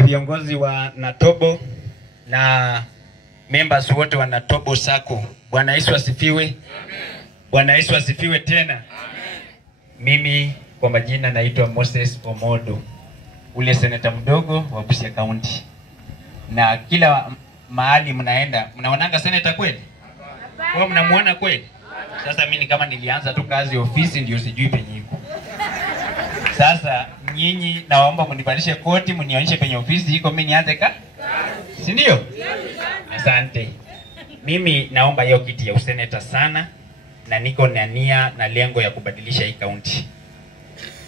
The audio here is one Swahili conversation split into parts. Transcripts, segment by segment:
Viongozi wa Natobo na members wote wa Natobo Sacco. Bwana Yesu asifiwe. Amen. Bwana Yesu asifiwe tena. Amen. Mimi kwa majina naitwa Moses Omodo, ule seneta mdogo wa Busia County. Na kila mahali mnaenda, mnaonanga seneta kweli? Wewe mnamuona kweli? Sasa mimi kama nilianza tu kazi ofisi ndio sijui penye iko. Sasa nyinyi naomba mnibadilishe koti, mnionyeshe penye ofisi iko, mimi nianze ka? Si ndio? Asante. Mimi naomba hiyo kiti ya useneta sana, na niko na nia na lengo ya kubadilisha hii kaunti.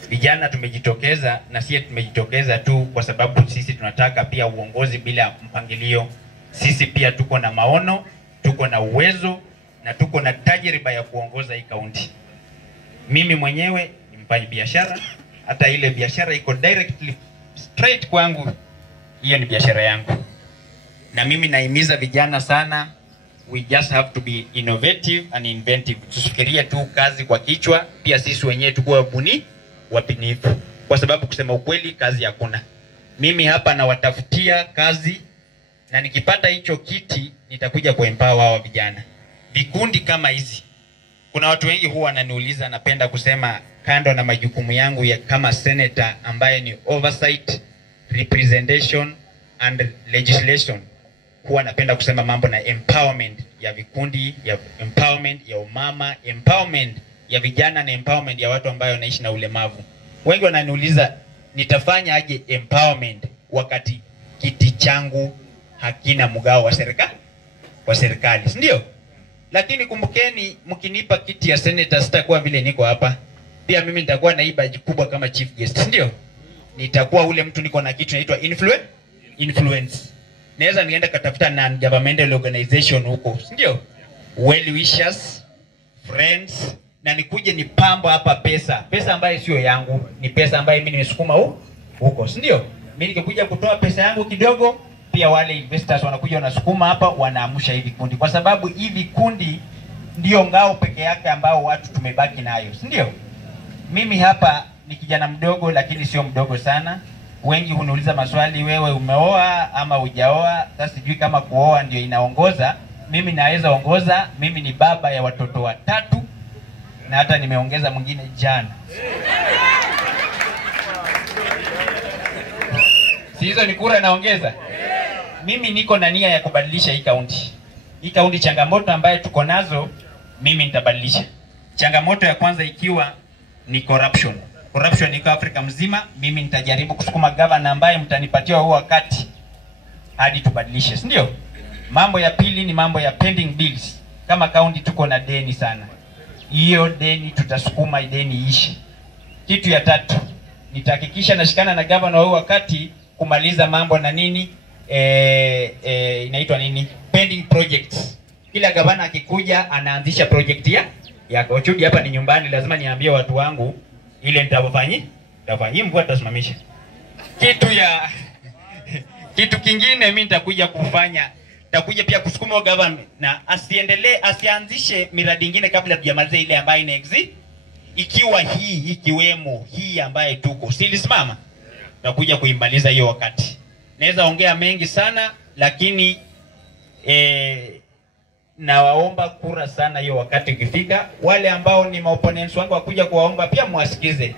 Vijana tumejitokeza, na sisi tumejitokeza tu kwa sababu sisi tunataka pia uongozi bila mpangilio. Sisi pia tuko na maono, tuko na uwezo, na tuko na tajriba ya kuongoza hii kaunti. Mimi mwenyewe ni mfanya biashara, hata ile biashara iko directly straight kwangu. Hiyo ni biashara yangu. Na mimi naimiza vijana sana, we just have to be innovative and inventive. Tusifikirie tu kazi kwa kichwa, pia sisi wenyewe tukue wabunifu. Kwa sababu kusema ukweli kazi hakuna. Mimi hapa nawatafutia kazi, na nikipata hicho kiti nitakuja kuempower hawa vijana. Vikundi kama hizi, kuna watu wengi huwa wananiuliza, napenda kusema kando na majukumu yangu ya kama senator ambaye ni oversight, representation and legislation, huwa napenda kusema mambo na empowerment ya vikundi, ya empowerment ya umama, empowerment ya vijana, na empowerment ya watu ambao wanaishi na ulemavu. Wengi wananiuliza nitafanya aje empowerment wakati kiti changu hakina mgao wa serikali, si ndio? Lakini kumbukeni, mkinipa kiti ya senator sitakuwa vile niko hapa. Pia mimi nitakuwa na hii badge kubwa kama chief guest, si ndio? Nitakuwa ule mtu niko na kitu inaitwa influence. Naweza nienda katafuta non governmental organization huko, si ndio? Well wishers, friends, na nikuje nipambo hapa pesa ambayo sio yangu, ni pesa ambayo mimi nimesukuma huko, si ndio? Mimi nikikuja kutoa pesa yangu kidogo, pia wale investors wanakuja wanasukuma hapa, wanaamsha hivi kundi, kwa sababu hivi kundi ndio ngao peke yake ambao watu tumebaki nayo, si ndio? Mimi hapa ni kijana mdogo, lakini sio mdogo sana. Wengi huniuliza maswali, wewe umeoa ama hujaoa? Sasa sijui kama kuoa ndio inaongoza. Mimi naweza ongoza. Mimi ni baba ya watoto 3, na hata nimeongeza mwingine jana. Si hizo ni kura naongeza? Mimi niko na nia ya kubadilisha hii kaunti. Hii kaunti changamoto ambayo tuko nazo, mimi nitabadilisha. Changamoto ya kwanza ikiwa ni corruption. Corruption iko Afrika mzima. Mimi nitajaribu kusukuma governor ambaye mtanipatia huo wakati hadi tubadilishe, si ndio? Mambo ya pili ni mambo ya pending bills. Kama kaunti tuko na deni sana. Hiyo deni tutasukuma deni ishi. Kitu ya tatu, nitahakikisha nashikana na governor huo wakati kumaliza mambo na nini inaitwa nini? Pending projects. Kila gavana akikuja anaanzisha project ya Ochudi. Hapa ni nyumbani, lazima niambie watu wangu ile nitafanyia mvua tutasimamisha. Kitu kingine mimi nitakuja kufanya, nitakuja pia kusukuma government na asianzishe miradi mingine kabla tujamaliza ile ambayo ina exist. Ikiwa ikiwemo hii ambaye tuko silisimama, tutakuja kuimaliza hiyo wakati. Naweza ongea mengi sana, lakini nawaomba kura sana hiyo wakati ukifika. Wale ambao ni opponents wangu wakuja kuwaomba pia mwasikize.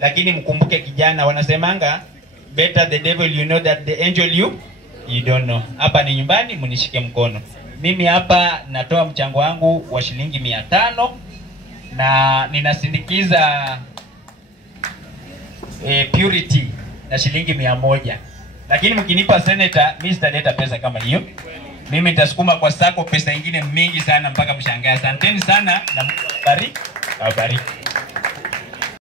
Lakini mkumbuke kijana, wanasemanga better the devil you know that the angel you don't know. Hapa ni nyumbani, mnishike mkono. Mimi hapa natoa mchango wangu wa shilingi 500, na ninasindikiza Purity na shilingi 100. Lakini mkinipa senator, mimi sitaleta pesa kama hiyo. Mimi nitasukuma kwa sako pesa nyingine mingi sana mpaka mshangae. Asanteni sana na Mungu awabariki.